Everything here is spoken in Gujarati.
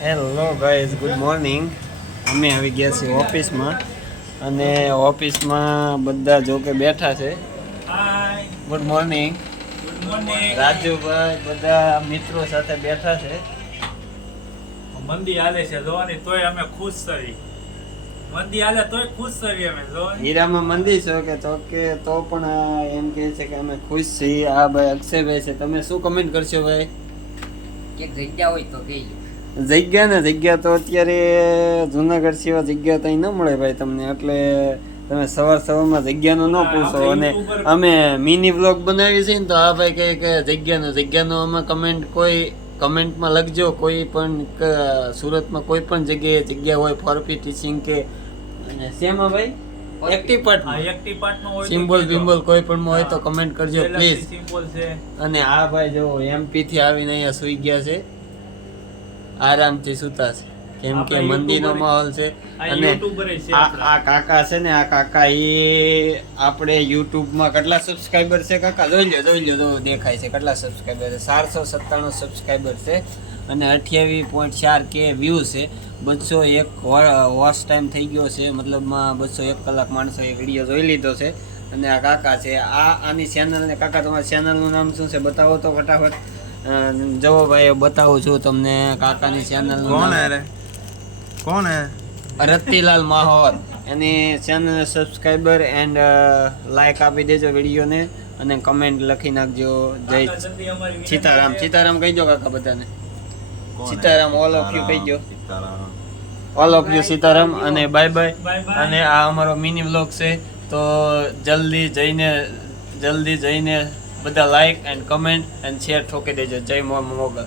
Hello guys, good morning. અમે આવી ગયા છીએ ઓફિસમાં અને ઓફિસમાં બધા જો કે બેઠા છે. Hi, good morning. Good morning. રાજુભાઈ બધા મિત્રો સાથે બેઠા છે. મંદી હાલે છે જોવાની તોય અમે ખુશ થઈ. મંદી હાલે તોય ખુશ થઈ અમે જોવાની. હીરામાં મંદી છો કે તો પણ એમ કહે છે કે અમે ખુશ છીએ. આ ભાઈ અક્ષયભાઈ છે. તમે શું કમેન્ટ કરશો ભાઈ? એક જગ્યા હોય તો કહેજો. જગ્યા તો અત્યારે જુનાગઢ સિવાય જગ્યા તો અહીં ન મળે ભાઈ તમને, એટલે તમે સવારમાં જગ્યાનું ન પૂછો. અને અમે મિની વ્લોગ બનાવી છે ને તો આ ભાઈ કહે કે જગ્યાનો અમે કમેન્ટમાં લખજો. કોઈ પણ સુરતમાં કોઈ પણ જગ્યાએ જગ્યા હોય ફોરફી ટીચિંગ કે શેમાં ભાઈ એક્ટિવ પાર્ટ હોય સિમ્બોલ બિમ્બોલ કોઈ પણ હોય તો કમેન્ટ કરજો પ્લીઝ. સિમ્બોલ છે. અને આ ભાઈ જો એમપી થી આવીને અહીંયા સુઈ ગયા છે, આરામથી સુતા છે કેમ કે મંદિરનો માહોલ છે. અને આ કાકા છે ને, આ કાકા એ આપણે યુટ્યુબમાં કેટલા સબસ્ક્રાઈબર છે કાકા? જોઈ લો દેખાય છે કેટલા સબસ્ક્રાઈબર છે. 497 સબસ્ક્રાઈબર છે અને 28.4K વ્યૂ છે. 201 વોચ ટાઈમ થઈ ગયો છે, મતલબમાં 201 કલાક માણસો એ વિડીયો જોઈ લીધો છે. અને આ કાકા છે, આની ચેનલ. કાકા તમારી ચેનલનું નામ શું છે બતાવો તો ફટાફટ. જવો ભાઈ, બતાવું છું તમને કાકાની ચેનલ. કોણ હે? રતિલાલ માહોર. એની ચેનલ સબસ્ક્રાઈબર એન્ડ લાઈક આપી દેજો વિડીયોને અને કમેન્ટ લખી નાખજો. જય સીતારામ કહી દો કાકા બધાને. સીતારામ ઓલ ઓફ યુ કહી દો. ઓલ ઓફ યુ સીતારામ અને બાય બાય. અને આ અમારો મિની વ્લોગ છે તો જલ્દી જઈને બધા like and comment and share ઠોકી દેજો. જય મોગલ.